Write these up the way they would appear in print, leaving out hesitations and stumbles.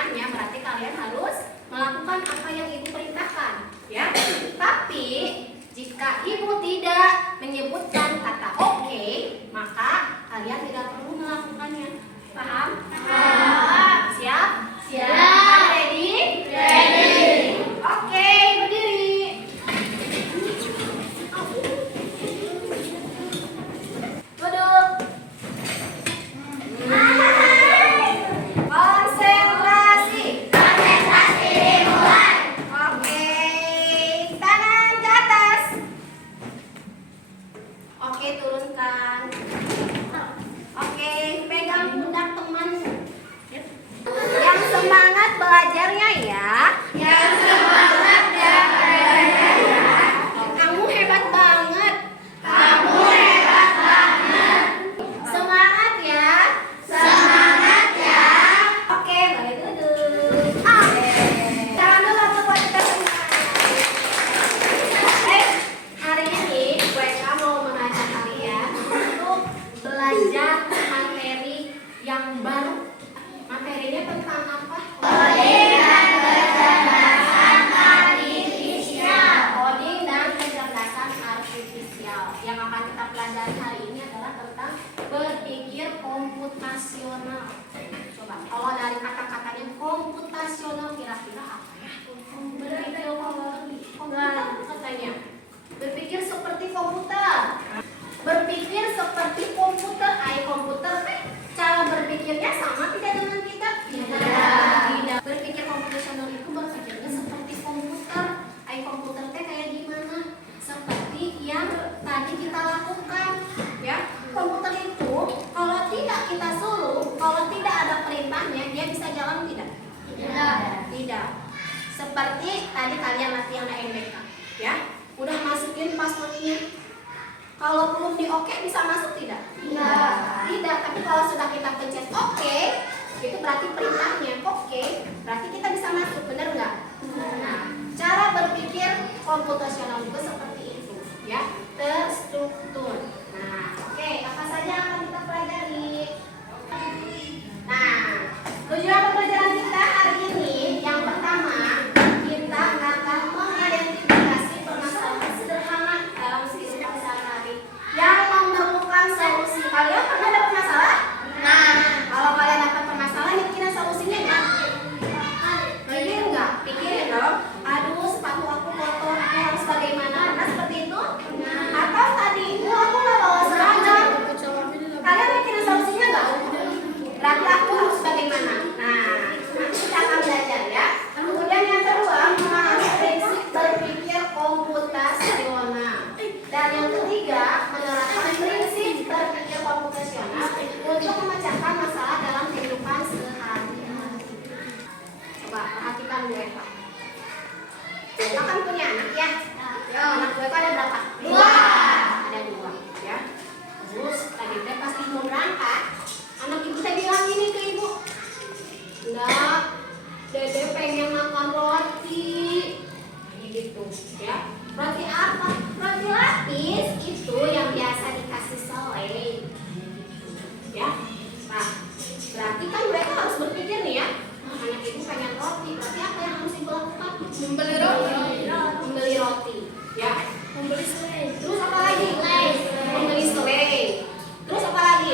perintahnya, berarti kalian harus melakukan apa yang ibu perintahkan, ya. Tapi jika ibu tidak menyebutkan kata oke, maka kalian tidak perlu melakukannya. Paham? Paham. Siap? Siap. Ready? Ready. Oke, berdiri. Duduk. Konsentrasi. Konsentrasi dimulai. Oke, tangan ke atas. Oke, turunkan. Oke, pegang pundak teman. Yang semangat belajarnya ya. Yang semangat belajarnya ya. Kamu hebat banget. Kamu hebat banget. Semangat ya. Semangat ya. Oke, boleh duduk. Jangan dulu buat kita semua. Hari ini WK mau mengajak kalian untuk belajar materi yang baru. Materinya tentang apa? Coding dan kecerdasan artifisial. Coding dan kecerdasan artifisial. Yang akan kita pelajari hari ini adalah tentang berpikir komputasional. Coba, kalau dari kata-katanya komputasional kira-kira apa ya? Berpikir komputer katanya. Berpikir seperti komputer. Berpikir seperti komputer. Komputer cara berpikirnya sama tidak dengan kita? Tidak. Berpikir komputasional itu berpikirnya seperti komputer. Komputer kayak gimana? Seperti yang tadi kita lakukan, ya. Komputer itu kalau tidak kita suruh, kalau tidak ada perintahnya, dia bisa jalan tidak? Tidak. Tidak. Seperti tadi kalian latihan AMBK, ya. Udah masukin passwordnya. Kalau belum di oke bisa masuk tidak? Tidak. Tidak, tapi kalau sudah kita pencet oke, itu berarti perintahnya oke, berarti kita bisa masuk, benar nggak? Nah, cara berpikir komputasional juga seperti itu, ya, terstruktur. Nah, oke, apa saja yang akan kita pelajari? Nah, tujuan pembelajaran kita hari ini, yang pertama, kita akan mengidentifikasi permasalahan sederhana dalam kehidupan sehari-hari yang memerlukan solusi. Kalian pernah dapat masalah? Nah, kalau kalian dapat permasalahan, mikirin solusinya nggak? Pikirin nggak? Pikirin dong. Aduh, sepatu aku kotor, aku harus bagaimana? Pernah seperti itu? Atau tadi, aku nggak bawa seragam. Kalian mikirin solusinya nggak? Berarti aku harus bagaimana? Nah, nanti kita akan belajar ya. Kemudian yang kedua, memahami prinsip berpikir komputasional. Dan yang ketiga, menerapkan prinsip berpikir komputasional untuk memecahkan masalah dalam kehidupan sehari-hari. Coba perhatikan gue, Pak. Kita kan punya anak ya? Ya, anak gue ada berapa? Dua. Ada dua, ya. Terus tadi teh pas mau berangkat, anak ibu teh bilang gini ke ibu, enggak, Dede pengen makan roti, gitu, ya. Roti apa? Roti lapis itu yang biasa dikasih selai, ya. Nah, berarti kan mereka harus berpikir nih ya, anak ibu pengen roti, berarti apa yang harus ibu lakukan? Membeli roti. Membeli roti, ya. Membeli selai. Terus apa lagi? Membeli selai. Terus apa lagi?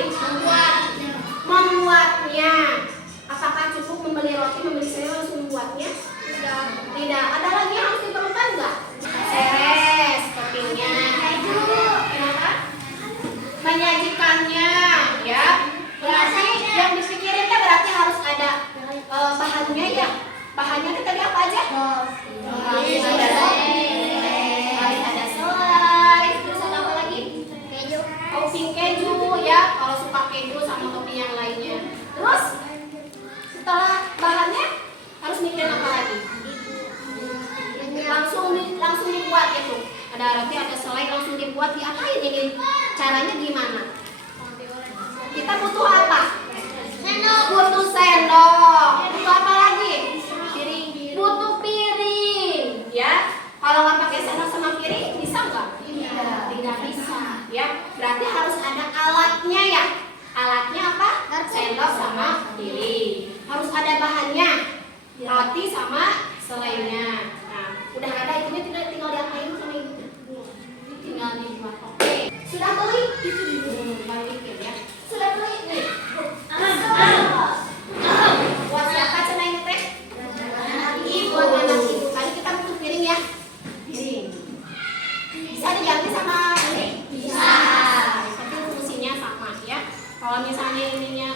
Membuatnya. Apakah cukup membeli roti, membeli selai langsung membuatnya? Tidak. Ada lagi yang harus diperlukan nggak? Seres, toppingnya. Kenapa? Menyajikannya, ya. Berarti yang dipikirin kan berarti harus ada bahannya ya. Bahannya kita tadi apa aja? Ada roti, ada selai, terus ada apa lagi? Keju. Topping keju ya. Kalau suka keju sama topping yang lainnya. Terus setelah bahannya harus mikirin apa lagi? Langsung dibuat gitu. Ada roti, ada selai, langsung dibuat, diapain ini? Caranya gimana? Kita butuh apa? Sendok. Butuh sendok. Butuh apa lagi? Piring. Butuh piring, ya. Kalau nggak pakai sendok sama piring bisa nggak? Tidak bisa, ya. Berarti harus ada alatnya ya. Alatnya apa? Sendok sama piring. Harus ada bahannya. roti sama selainya. Nah, udah ada itu tinggal diapain sama ibu? Tinggal dibuat. Oke. Sudah beli? Baru bikin ya. Sudah beli nih. Buat siapa cina ini teh? Buat anak ibu. Kali kita butuh piring ya. Piring. Bisa diganti sama ini? Bisa. Tapi fungsinya sama ya. Kalau misalnya ininya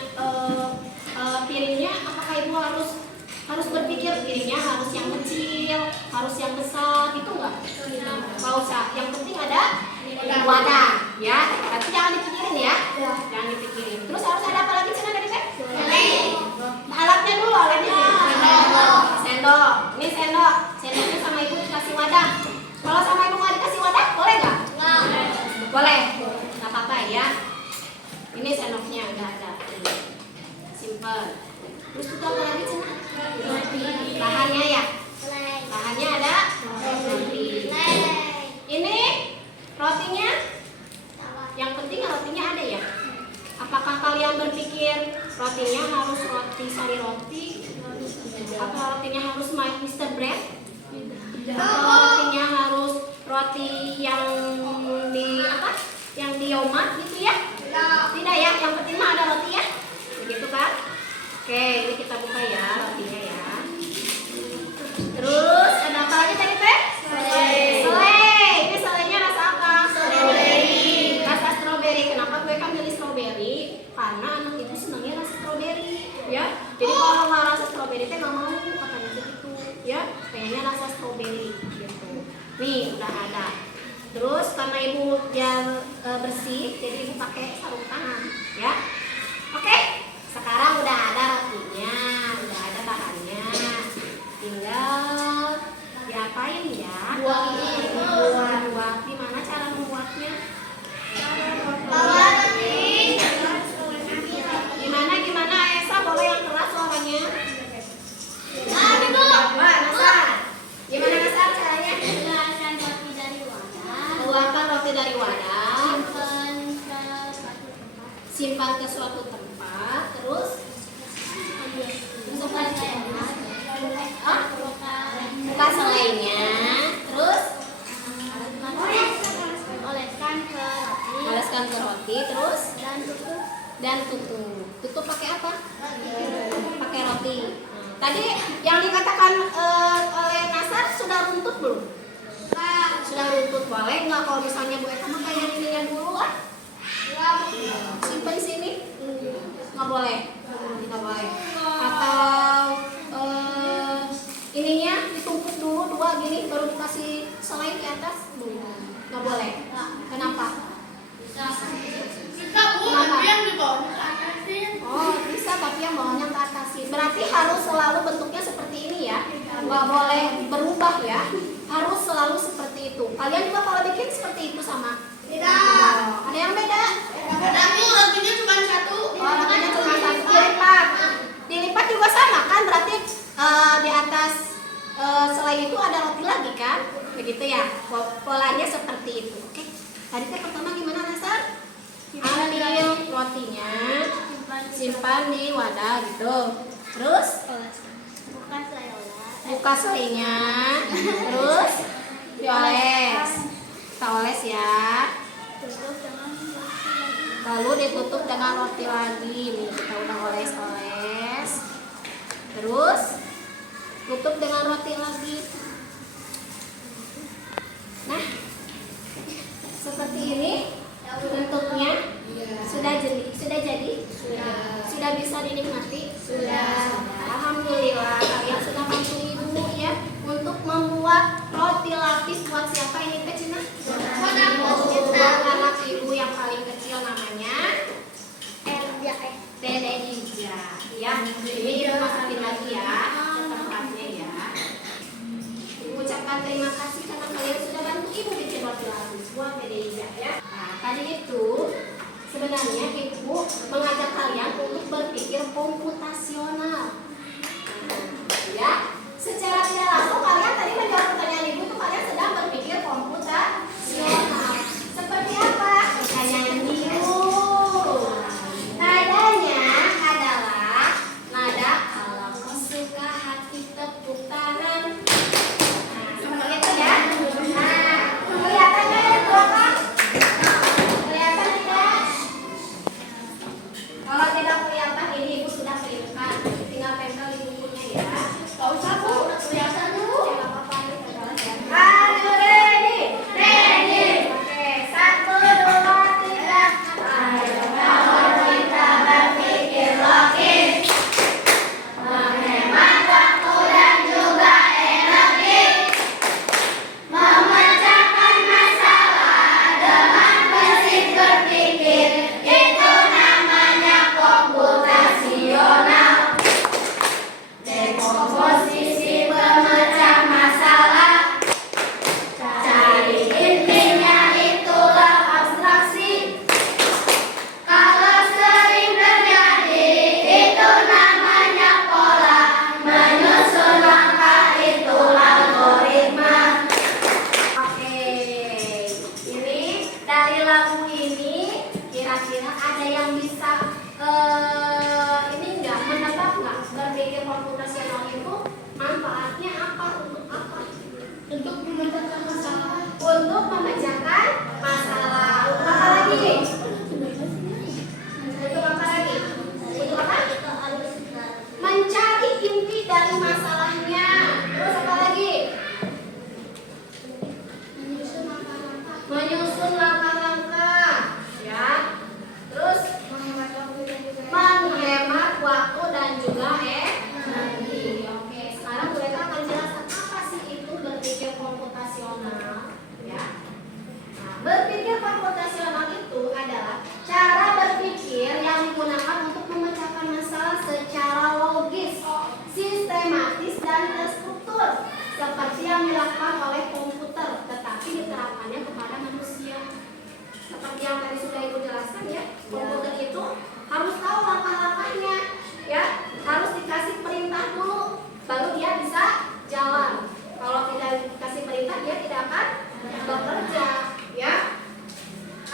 piringnya, apakah ibu harus berpikir piringnya harus yang kecil, harus yang besar, gitu nggak? Nggak usah. Yang penting ada wadah, ya. Tapi jangan dipikirin ya. Jangan dipikirin. Terus harus ada apa lagi cina tadi teh? Alatnya dulu, alatnya. Sendok. Ini sendok. Sendoknya sama ibu dikasih wadah. Kalau sama ibu nggak dikasih wadah, boleh nggak? Boleh. Nggak apa-apa ya. Ini sendoknya udah ada. Simple. Terus itu apa lagi cina? Bahannya ya. Bahannya ada roti. Ini rotinya. Yang penting rotinya ada ya. Apakah kalian berpikir rotinya harus roti sari roti? Atau rotinya harus Mr. Bread? Atau rotinya harus roti yang di apa? Yang di Yomat gitu ya? Tidak ya, yang penting mah ada roti ya. Begitu kan? Oke, ini kita buka ya rotinya ya. Terus ada apa lagi tadi teh? Selai. Ini selainya rasa apa? Strawberry. Rasa strawberry. Kenapa gue kan milih strawberry? Karena anak ibu senangnya rasa strawberry, ya. Jadi kalau nggak rasa strawberry teh nggak mau katanya gitu, ya. Pengennya rasa strawberry gitu. Nih udah ada. Terus karena ibu biar bersih, jadi ibu pakai sarung tangan, ya. Oke. Sekarang udah ada rotinya, udah ada bahannya. Tinggal diapain ya? Buat. Gimana cara membuatnya? Gimana Esa, boleh yang keras suaranya? Nasar. Gimana Nasar caranya? Keluarkan roti dari wadah. Simpan ke suatu tempat. Terus buka selainya. Terus oleskan ke roti. Terus dan tutup pakai apa? Pakai roti. Tadi yang dikatakan oleh Nasar sudah runtuh belum? Sudah runtuh. Boleh nggak kalau misalnya Bu Eka mah kayak ininya dulu lah? Simpen di sini? Nggak boleh. Atau ininya ditumpuk dulu dua gini baru dikasih selai di atas? Nggak boleh. Kenapa? Oh bisa, tapi yang bawahnya ke atasin. Berarti harus selalu bentuknya seperti ini ya. Nggak boleh berubah ya. Harus selalu seperti itu. Kalian juga kalau bikin seperti itu sama? Tidak. Ada yang beda? Tapi rotinya cuma satu. Oh, rotinya cuma satu. Dilipat juga sama kan? Berarti di atas selai itu ada roti lagi kan? Begitu ya. Polanya seperti itu. Oke. Tadi pertama gimana Nasar? Ambil rotinya, simpan di wadah gitu. Terus buka selainya, terus dioles. Kita oles ya. Lalu ditutup dengan roti lagi. Nih, kita udah oles. Terus tutup dengan roti lagi. Nah, seperti ini bentuknya. Sudah bisa dinikmati. Alhamdulillah kalian sudah bantu ibu ya untuk membuat roti lapis. Buat siapa ini Teh Cina? Buat anak ibu yang paling kecil namanya Dede Ija ya. Ini ibu masukin lagi ya ke tempatnya ya. Ibu ucapkan terima kasih karena kalian sudah bantu ibu bikin roti lapis buat Dede Ija ya. Nah, tadi itu sebenarnya ibu mengajak kalian untuk berpikir komputasional. Ya, secara tidak langsung kalian tadi menjawab pertanyaan ibu itu kalian sedang berpikir komputasional. Seperti apa? Pertanyaan ibu. Nadanya adalah nada ala kesuka hati sudah Ibu jelaskan ya, komputer itu harus tahu langkah-langkahnya, ya, harus dikasih perintah dulu, baru dia bisa jalan. Kalau tidak dikasih perintah dia tidak akan bekerja, ya.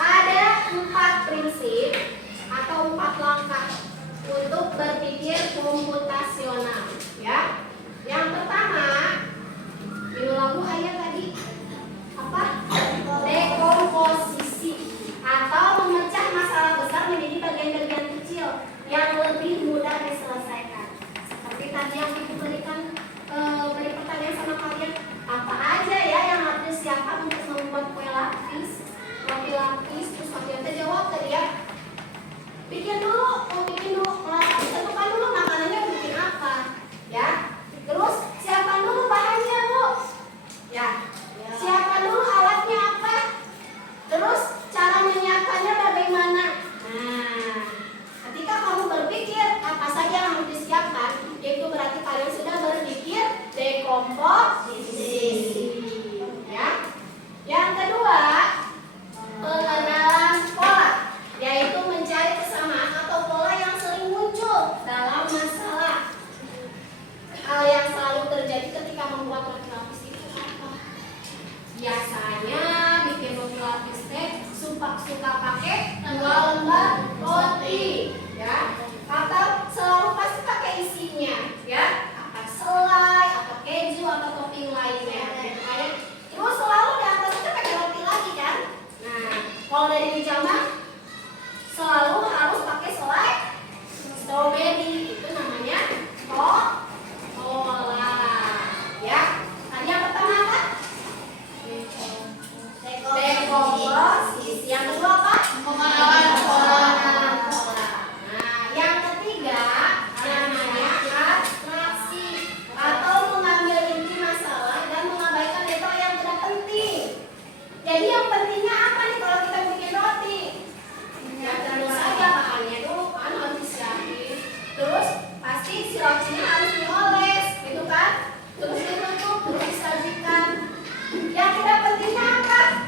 Ada 4 prinsip atau 4 langkah untuk berpikir komputasional, ya. Yang pertama, minulaku ayat tadi apa? Dekomposisi atau memecah masalah besar menjadi bagian-bagian kecil yang lebih mudah diselesaikan. Seperti tadi yang Ibu berikan beri pertanyaan sama kalian, apa aja ya yang harus disiapkan untuk membuat kue lapis, roti lapis, terus kalian jawab tadi ya. Bikin dulu, tentukan dulu makanannya mau bikin apa, ya. Terus siapkan dulu bahannya, Bu. Ya. Siapkan dulu alatnya apa. Terus cara menyiapkannya bagaimana. Nah, ketika kamu berpikir apa saja yang harus disiapkan, itu berarti kalian sudah berpikir dekomposisi. Ya. Yang kedua, pengenalan pola, yaitu mencari kesamaan atau pola yang sering muncul dalam masalah. Hal yang selalu terjadi ketika membuat roti lapis itu apa? Biasanya bikin roti lapis teh suka pakai 2 lembar roti, ya. Atau selalu pasti pakai isinya, ya. Apa selai, apa keju, atau topping lainnya. Terus selalu di atasnya pakai roti lagi kan? Nah, kalau dari pijama selalu harus pakai selai strawberry, itu namanya pola, ya. Tadi yang pertama apa? Dekomposisi. Yang kedua apa? Pengenalan pola. Nah, yang ketiga namanya abstraksi atau mengambil inti masalah dan mengabaikan detail yang tidak penting. Jadi yang pentingnya apa nih kalau kita bikin roti? Ya tentu saja bahannya dulu kan harus disiapin. Terus pasti si rotinya harus dioles, gitu kan? Terus ditutup, terus disajikan. Yang tidak pentingnya apa?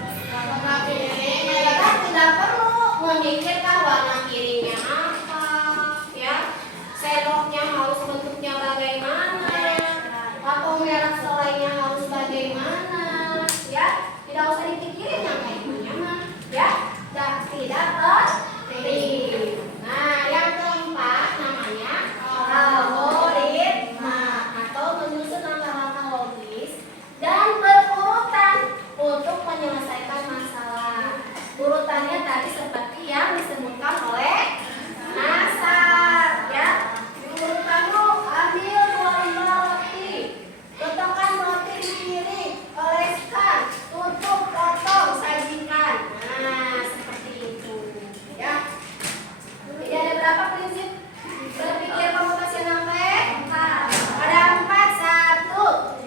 Kita tidak perlu memikirkan warna piringnya apa, ya. Sendoknya harus bentuknya bagaimana, atau merek selainya harus bagaimana, ya. Tidak usah dipikirin yang kayak gimana, ya. Tidak penting. Nah, yang keempat namanya algoritma atau menyusun langkah-langkah logis dan berurutan untuk menyelesaikan masalah. Urutannya tadi seperti yang disebutkan oleh Nasar, ya. Diurutkan dulu, ambil 2 lembar roti, letakkan roti di piring, oleskan, tutup, potong, sajikan. Nah, seperti itu, ya. Jadi ada berapa prinsip berpikir komputasional teh? Ada 4. 1.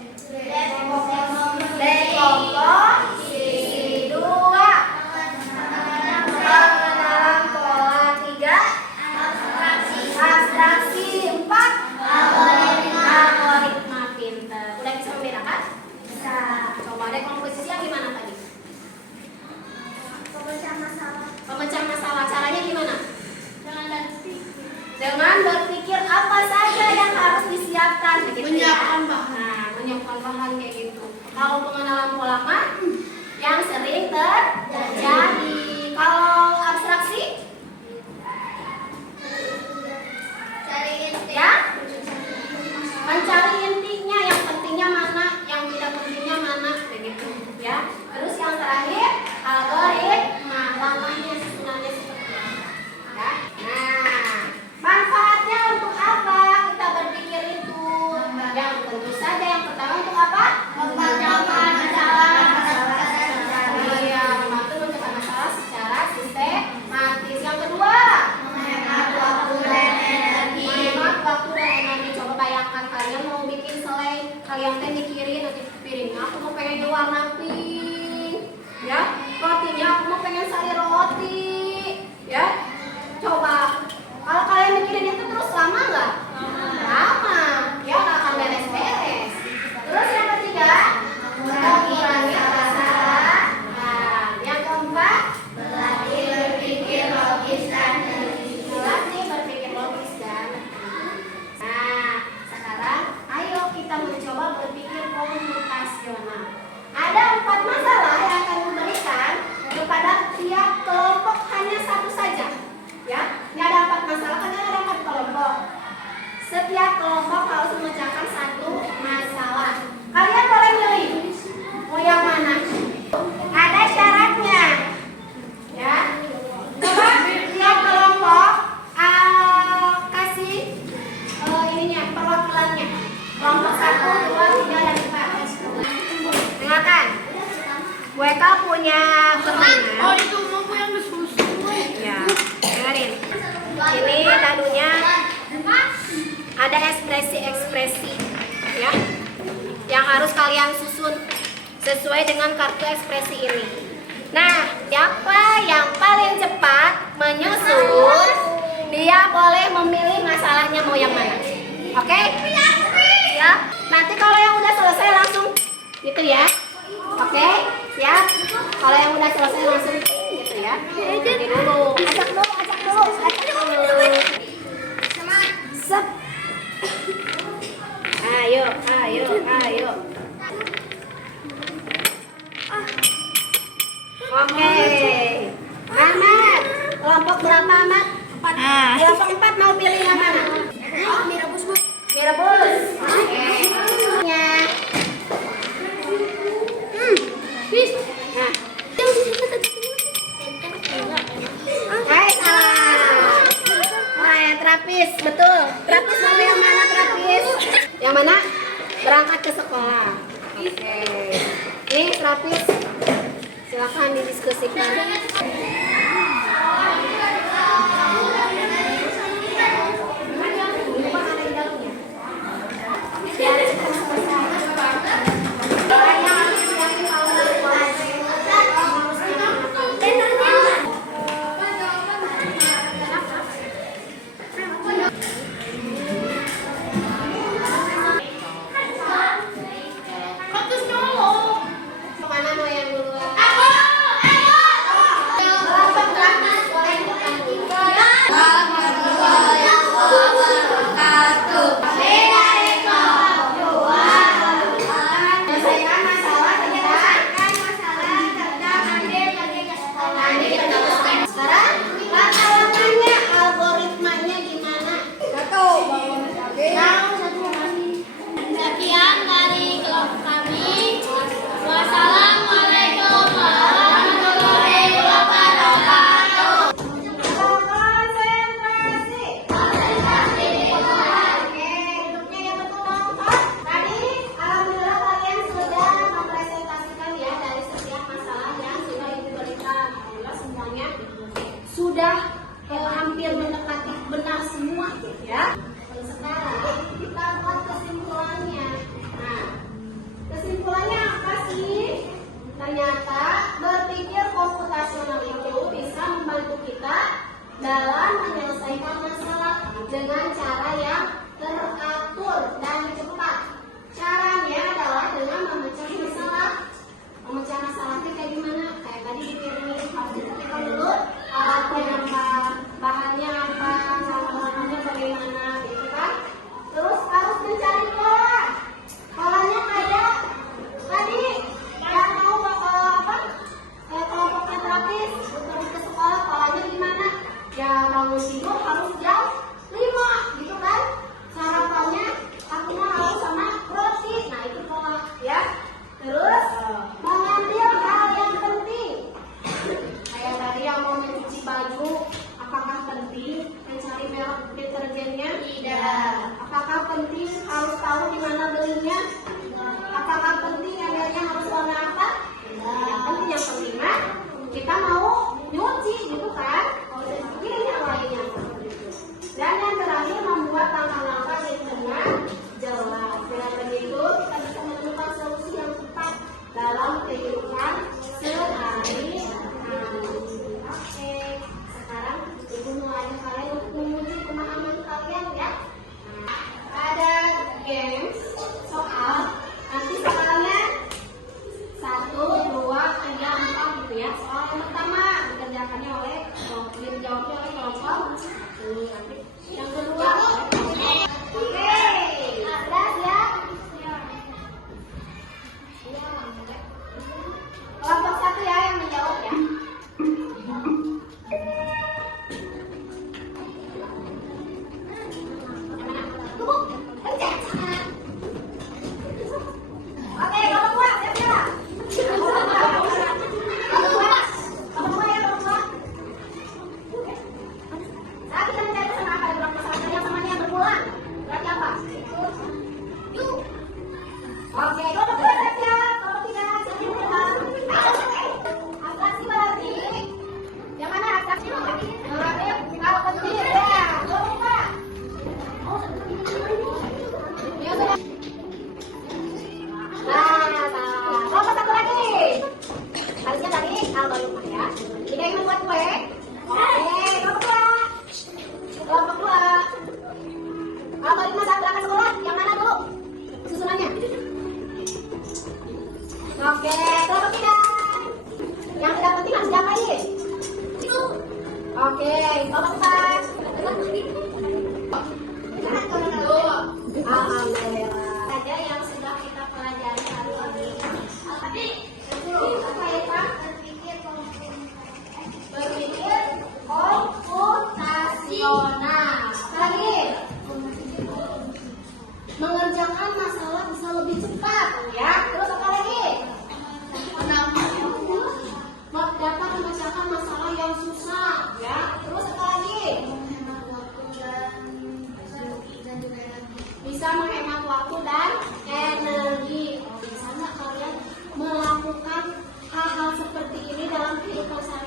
Dekomposisi. 2. Pengenalan pola. 3. Abstraksi. 4. Algoritma pinter. Udah bisa membedakan? Bisa. Coba dekomposisi yang gimana tadi? Pemecah masalah. Caranya gimana? Dengan berpikir apa saja yang harus disiapkan, begitu ya. Nah, menyiapkan bahan kayak gitu. Kalau pengenalan pola kan yang sering terjadi. Kalau abstraksi, ya, mencari intinya, yang pentingnya mana, yang tidak pentingnya mana, begitu ya. Terus yang terakhir algoritma, langkahnya sebenarnya seperti apa, ya. Nah, manfaatnya untuk apa kita berpikir itu? Yang tentu saja yang pertama untuk apa? Memecahkan masalah. Iya, membantu memecahkan masalah secara sistematis. Yang kedua, menghemat waktu dan energi. Menghemat waktu dan energi. Coba bayangkan kalian mau bikin selai, kalian teh mikirin nanti piringnya aku mau pengen warna pink, ya. Rotinya aku mau pengen sari roti, ya. Coba kalau kalian mikirin itu terus lama nggak? Lama, ya nggak akan beres-beres. Terus yang ketiga, mengurangi rasa. Nah, yang keempat, berlatih berpikir Kelompok 1, 2, 3, dan 4. Dengarkan. WK punya permainan. Oh, itu mau yang bersusu. Ya, dengerin. Ini dadunya ada ekspresi-ekspresi ya, yang harus kalian susun sesuai dengan kartu ekspresi ini. Nah, siapa yang paling cepat menyusun, dia boleh memilih masalahnya mau yang mana. Oke? Siap? Nanti kalau yang udah selesai langsung gitu ya. Oke? Siap? Kalau yang udah selesai langsung gitu ya. Jadi dulu. Acak dulu. Sep. Ayo. Oke. Ahmad, kelompok berapa Ahmad? 4. Kelompok 4 mau pilih yang mana? Mie rebus, Bu. Mie rebus. Oke. Ya. Nah. Hai, salah. Wah, yang terapis, betul. Terapis mau yang mana terapis? Yang mana? Berangkat ke sekolah. Oke. Ini terapis. Silakan didiskusikan. Fokus dulu. Mana mau yang duluan? Sekarang pengalamannya, algoritmanya gimana? Sekian dari kelompok kami. Wassalamualaikum warahmatullahi wabarakatuh. Konsentrasi. Oke, duduknya yang betul dong. Tadi alhamdulillah kalian sudah mempresentasikan ya dari setiap masalah yang sudah ibu berikan. Alhamdulillah semuanya sudah hampir mendekati benar semua ya. Sekarang kita buat kesimpulannya. Nah, kesimpulannya apa sih? Ternyata berpikir komputasional itu bisa membantu kita dalam menyelesaikan masalah dengan cara yang teratur dan cepat. Caranya adalah dengan memecah masalah. Memecah masalahnya kayak gimana? Kayak tadi dipiringin, harus ditentukan dulu alatnya apa, bahannya apa, sama-samanya bagaimana, gitu kan? Terus harus mencari pola. Polanya kayak tadi yang mau apa? Kelompoknya terapis, terus ke sekolah, polanya gimana? Ya bangun tidur harus jam 5, gitu kan? Sarapannya akunya harus sama roti. Nah itu pola ya. Terus mengambil hal yang penting. Kayak tadi yang mau mencuci baju, apakah penting mencari merek deterjennya? Tidak. Apakah penting harus tahu di mana belinya? Apakah penting embernya harus warna apa? Tidak. Yang penting mah kita mau nyuci gitu kan? Ini yang lainnya. Dan yang terakhir membuat langkah-langkah dengan jelas. Dengan begitu kita bisa menemukan solusi yang tepat dalam kehidupan sehari-hari. Oke, sekarang ibu mengajak kalian untuk menguji pemahaman kalian ya. Ada games soal. Nanti soalnya 1, 2, 3, 4 gitu ya. Soal yang pertama di rumah ya. Jika ingin membuat kue, oke, kelompok dua. Kalau tadi masa berangkat sekolah, yang mana dulu? Susunannya. Oke, kelompok tiga. Yang tidak penting harus diapain? Itu. Oke, kelompok empat. Alhamdulillah. Saja yang sudah kita pelajari hari ini. Tapi apa ya Pak? Berpikir komputasional. Lagi. Mengerjakan masalah bisa lebih cepat, ya. Terus apa lagi? Dapat memecahkan masalah yang susah, ya. Terus apa lagi? Bisa menghemat waktu dan energi. Bisa nggak kalian melakukan hal-hal seperti ini dalam kehidupan sehari-hari?